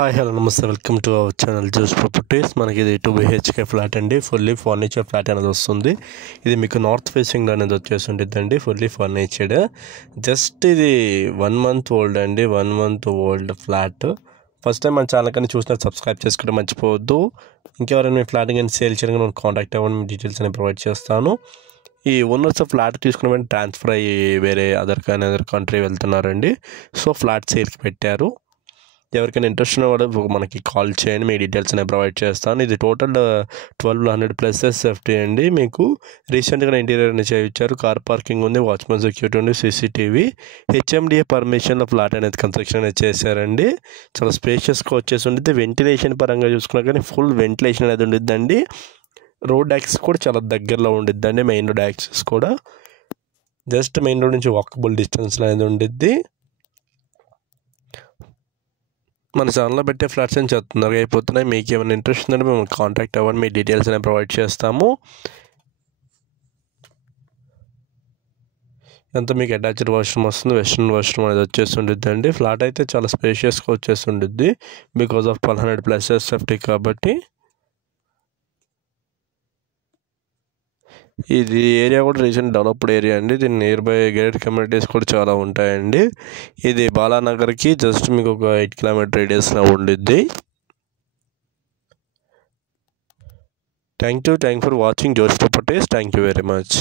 Hi hello నమస్తే welcome to our channel Joe's properties. మనకి ఇది 2 BHK ఫ్లాట్ అండి, ఫుల్లీ ఫర్నిచర్ ఫ్లాట్ అనేది వస్తుంది. ఇది మీకు నార్త్ ఫేసింగ్ అనేది వచ్చేసి ఉంటుందండి, ఫుల్లీ ఫర్నిచర్డ్. జస్ట్ ఇది 1 month ఓల్డ్ అండి, 1 month old flat. First time మన ఛానల్ కానీ చూసినట్టు సబ్స్క్రైబ్ చేసుకోవడం మర్చిపోవద్దు. ఇంకెవరైనా మీ ఫ్లాట్ కానీ సేల్ చేయడం కానీ కాంటాక్ట్ అవ్వండి, మీ డీటెయిల్స్ అనేవి ప్రొవైడ్ చేస్తాను. ఈ ఓనర్స్ ఫ్లాట్ తీసుకున్న వెంటనే ట్రాన్స్ఫర్ అయ్యి వేరే అదర్ కంట్రీ వెళ్తున్నారండి. సో ఫ్లాట్ సేల్కి పెట్టారు. ఎవరికైనా ఇంట్రెస్ట్ ఉన్న వాళ్ళు మనకి కాల్ చేయండి, మీ డీటెయిల్స్ అనేవి ప్రొవైడ్ చేస్తాను. ఇది టోటల్ 1200+ సేఫ్టీ అండి. మీకు రీసెంట్గా ఇంటీరియర్ అనేది చేయించారు, కార్ పార్కింగ్ ఉంది, వాచ్మెన్ సెక్యూరిటీ ఉంది, CCTV, HMDA పర్మిషన్లో ఫ్లాట్ అనేది కన్స్ట్రక్షన్ అనేది చేశారండి. చాలా స్పేషియస్గా వచ్చేసి ఉంటుంది. వెంటిలేషన్ పరంగా చూసుకున్నా కానీ ఫుల్ వెంటిలేషన్ అనేది ఉండిద్దండి. రోడ్ యాక్సెస్ కూడా చాలా దగ్గరలో ఉండిద్దండి, మెయిన్ రోడ్ యాక్సెస్ కూడా జస్ట్ మెయిన్ రోడ్ నుంచి వాకబుల్ డిస్టెన్స్ అనేది ఉండిద్ది. మన ఛానల్లో పెట్టే ఫ్లాట్స్ అని చెప్తున్నారు అయిపోతున్నాయి. మీకు ఏమైనా ఇంట్రెస్ట్ ఉందంటే మేము కాంటాక్ట్ అవ్వండి, మీ డీటెయిల్స్ అనేవి ప్రొవైడ్ చేస్తాము. ఎంత మీకు అటాచ్డ్ వాష్రూమ్ వస్తుంది, వెస్ట్రన్ వాష్రూమ్ అనేది వచ్చేసి ఉండిద్దండి. ఫ్లాట్ అయితే చాలా స్పేషియస్గా వచ్చేసి ఉండిద్ది బికాజ్ ఆఫ్ 1200+ సేఫ్టీ కాబట్టి. ఇది ఏరియా కూడా రీసెంట్ డెవలప్డ్ ఏరియా అండి. దీని నియర్ బై గేటెడ్ కమ్యూనిటీస్ కూడా చాలా ఉంటాయండి. ఇది బాలానగర్కి జస్ట్ మీకు ఒక 8 km రేడియస్లో ఉండిద్ది. Thank you for watching Joe's properties. Thank you very much.